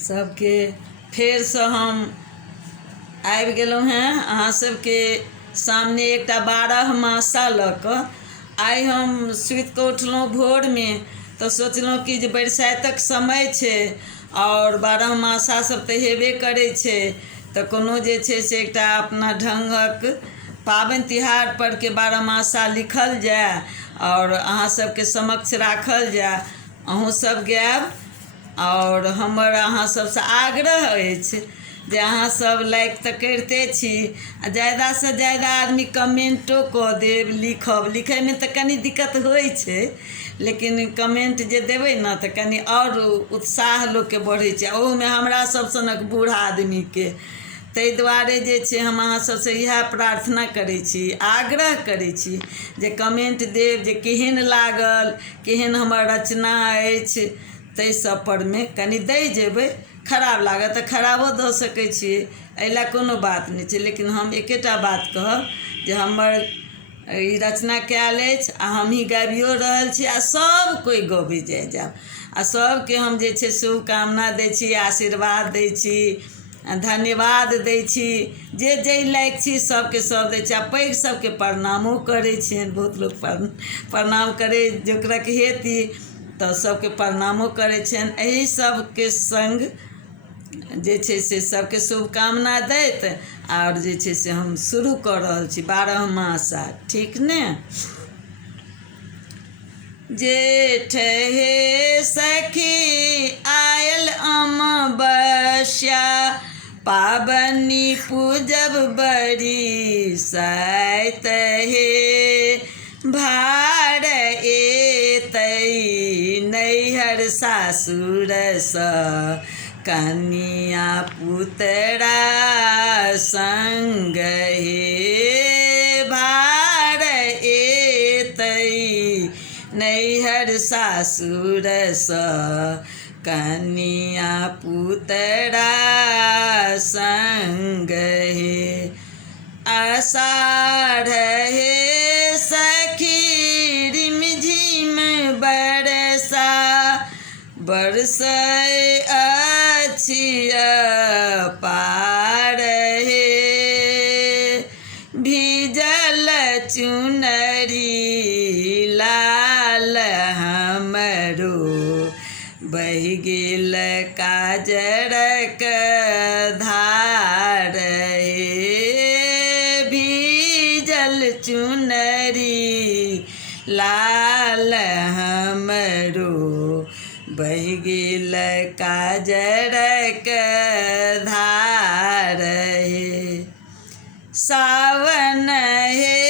सबके फेरसँ हम आबि गेलहुँ हेँ अहाँ सबके सामने एकटा 12 मासा लऽ कऽ। आइ हम सुति कऽ उठलहुँ भोरमे तऽ सोचलहुँ कि जे बरसातक समय छै और 12 मासा सब तऽ हेबे करै छै, तऽ कोनो जे छै से एकटा अपना ढङ्गक पाबनि तिहार परके 12 मासा लिखल जाय और अहाँ सबके समक्ष राखल जाय। अहूँ सब गायब और हमर अहाँ सबसँ आग्रह अछि जे अहाँ सब लाइक तऽ करिते छी आ ज़्यादासँ ज़्यादा आदमी कमेंटो कऽ देब, लिखब। लिखैमे तऽ कनि दिक्कत होइ छै, लेकिन कमेंट जे देबै ने तऽ कनि और उत्साह लोकके बढ़ै छै, ओहुमे हमरा सब सनक बूढ़ आदमीके। ताहि दुआरे जे छै हम अहाँ सबसँ इएह प्रार्थना करै छी, आग्रह करै छी जे कमेंट देब जे केहन लागल, केहन हमर रचना अछि, ताहि सब परमे कनि दै जेबै। खराब लागत तऽ खराबो दऽ सकै छियै, एहि लए कोनो बात नहि छै, लेकिन हम एकेटा बात कहब जे हमर ई रचना कयल अछि आ हमही गाबियो रहल छी आ सब कोइ गबै जायब आ सबके हम जे छै शुभकामना दै छी, आशीर्वाद दै छी, धन्यवाद दै छी, जे जाहि लायक छी सबके सब दै छी आ पैघ सबके प्रणामो करै छियनि। बहुत लोक प्रणाम करै जोकरक हेती तऽ सबके प्रणामो करै छियनि। एहि सबके संग जे छै से सबके शुभकामना दैत और जे छै से हम शुरू कऽ रहल छी 12 मासा, ठीक ने। जेठ हे सखी आयल अमावस्या, पाबनि पूजब बड़ी साइत हे। भार एतै नैहर सासुरसँ, कनिया पुतरा संग हे। भार एतै नैहर सासुरसँ, कनिया पुतरा संग हे। आषाढ़ हे सखी रिमझिम बरसा, बरसै अछि अपार हे। भीजल चुनरी लाल हमरो, बहि गेल काजरक धार हे। भीजल चुनरी लाल हमरो, बहि गेल काजरक धार हे। सावन हे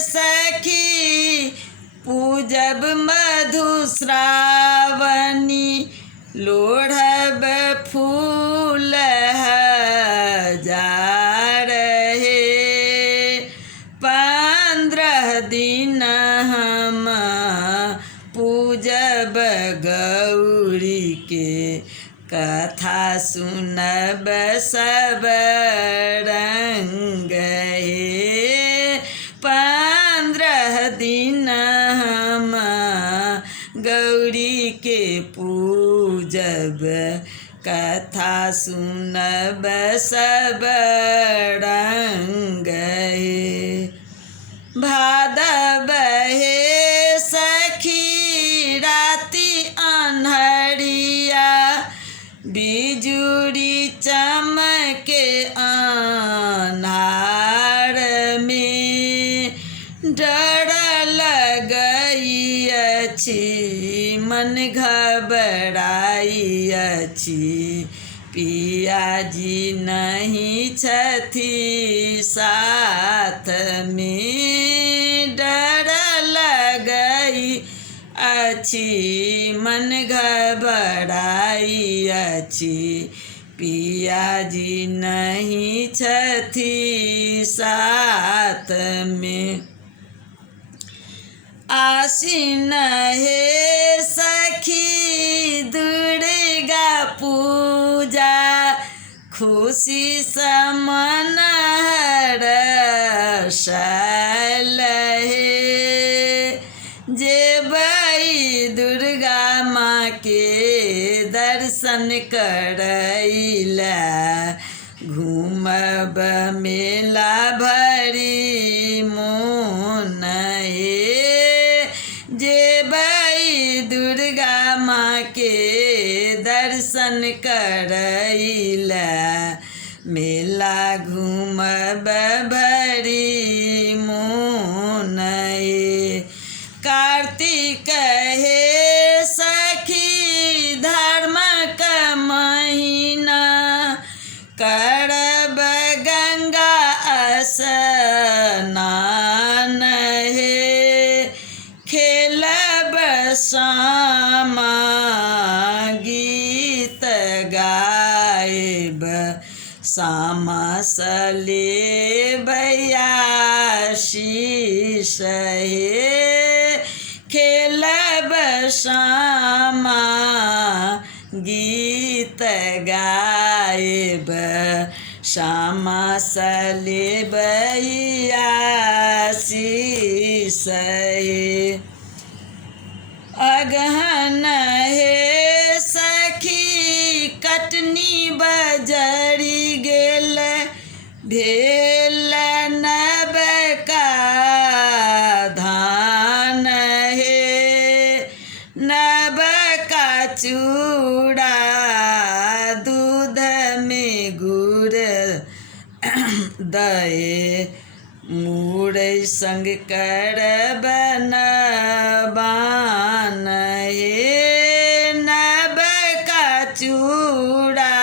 सखी पूजब मधुश्रावणी, लोढ़ब फूल हजार हे। 15 दिन हम पूजब गौरीके, कथा सुनब सब रंग हे। 15 दिन हम गौरीके पूजब, कथा सुनब सब रंग हे। भादव हे सखी राति अन्हरिया, बिजुरी चमके अन्हार में। डर लगै अछि मन घबराई अछि, पियाजी नहीं छथि साथ में। डर लगै अछि मन घबराई अछि, पियाजी नहीं छथि साथ में। आसीन हे सखी दुर्गा पूजा, खुशी सँ मन हर्षल हे। जेबै दुर्गा माँ के दर्शन दर्शन करैला घूमब मेला भरी मोन हे जेबै दुर्गा माँ के दर्शन करैला मेला घूमब भरी मोन हे कार्तिक हे सखी धर्म का महीना करब गंगा स्नान हे खेलब सामा गीत गायब सामा सलेब आशीष हे खेलब सामा गीत गायब सामा सलेब आशीष हे अगहन हे सखी कटनी बजरी गेल भेल नबका धान हे नबका चूड़ा दूध में गुड़ दए मुड़ै संग करब नबान हे नबका चूड़ा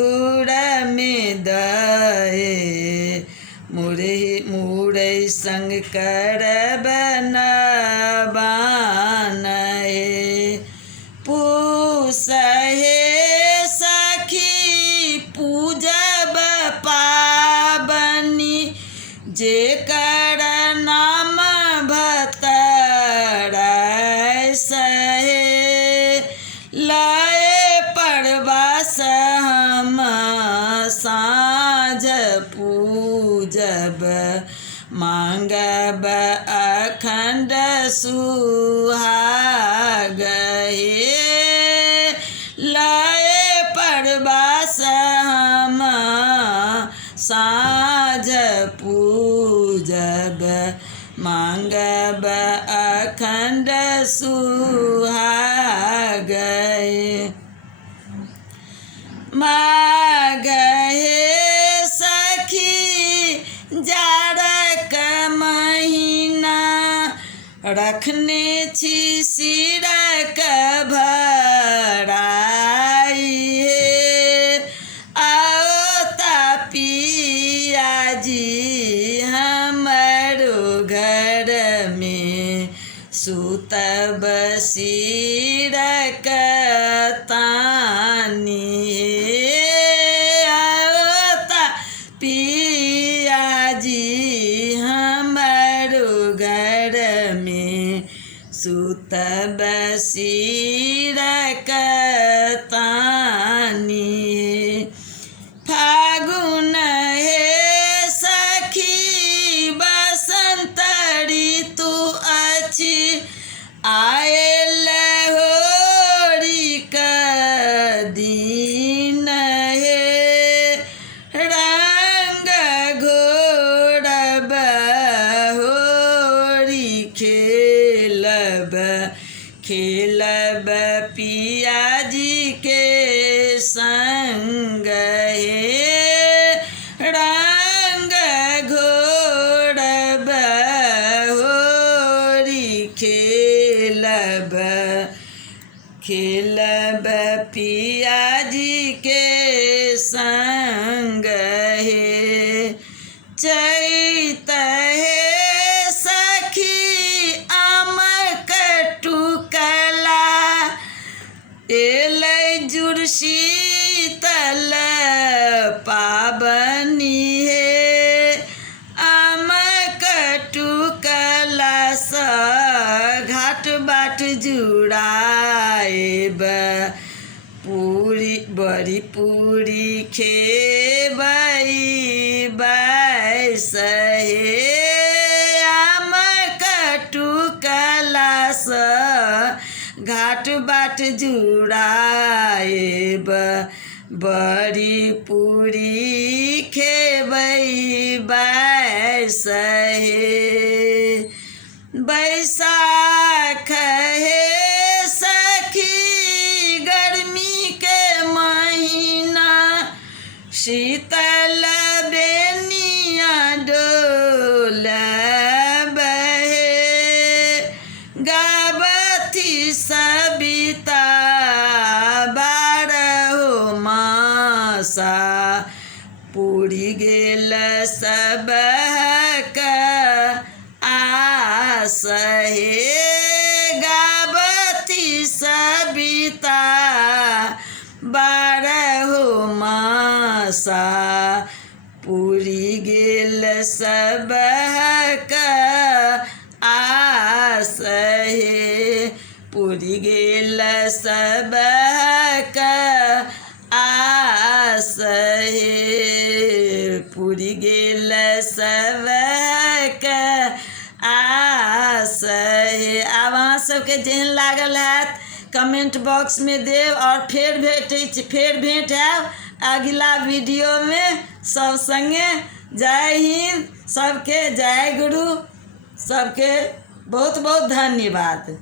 गुड़ में दए मुड़ै संग करब नबान हे पूस हे सखी पूजब पाबनी जेकर नाम भतरैस हे लाए परबास हम साँझ पूजब मांगब अखंड सुहाग हे लाए परबास हम साँझ पूजब मांगब अखंड सुहाग माघ हे सखी जाड़क महीना रखने छी सिरक भराई हे आओ तापिया जी हमारो घर में सुतब सिरक तानी हे आओ तापिया जी हमारो घर में सुतब सिरक तानी फागुन हे सखी बसंत ऋतु अछि आयल होरिक दिन हे रंग घोरब होरी खेलब पियाजी के संग हे रंग घोरब होरी खेलब पियाजी के संग हे चैत हे सखी आम कटुकला एलै जुड़ शीतल पाबनी हे आम कटुकला स घाट बाट जुड़ाएब पूरी बड़ी पूरी खेबै बैस हे आम कटुकला स घाट बाट जुड़ाएब बड़ी पूरी खेबै बैसहे बैसाख हे सखी गर्मी के महीना शीतल बेनिया डोल बहे गाबथी सबिता बारहो मासा पूरी गेल सबहक आस हे गाबथी सबिता बारहो मासा पूरी गेल सबहक आस हे पूरी गेल सबहक आस हे पूरी गेल सबहक आस हे। आब अहाँ सबके जेहन लागल हैत कमेंट बॉक्स में देव और फेर भेंट हैब अगला वीडियो में सब संगे। जय हिंद, सबके जय गुरु, सबके बहुत बहुत धन्यवाद।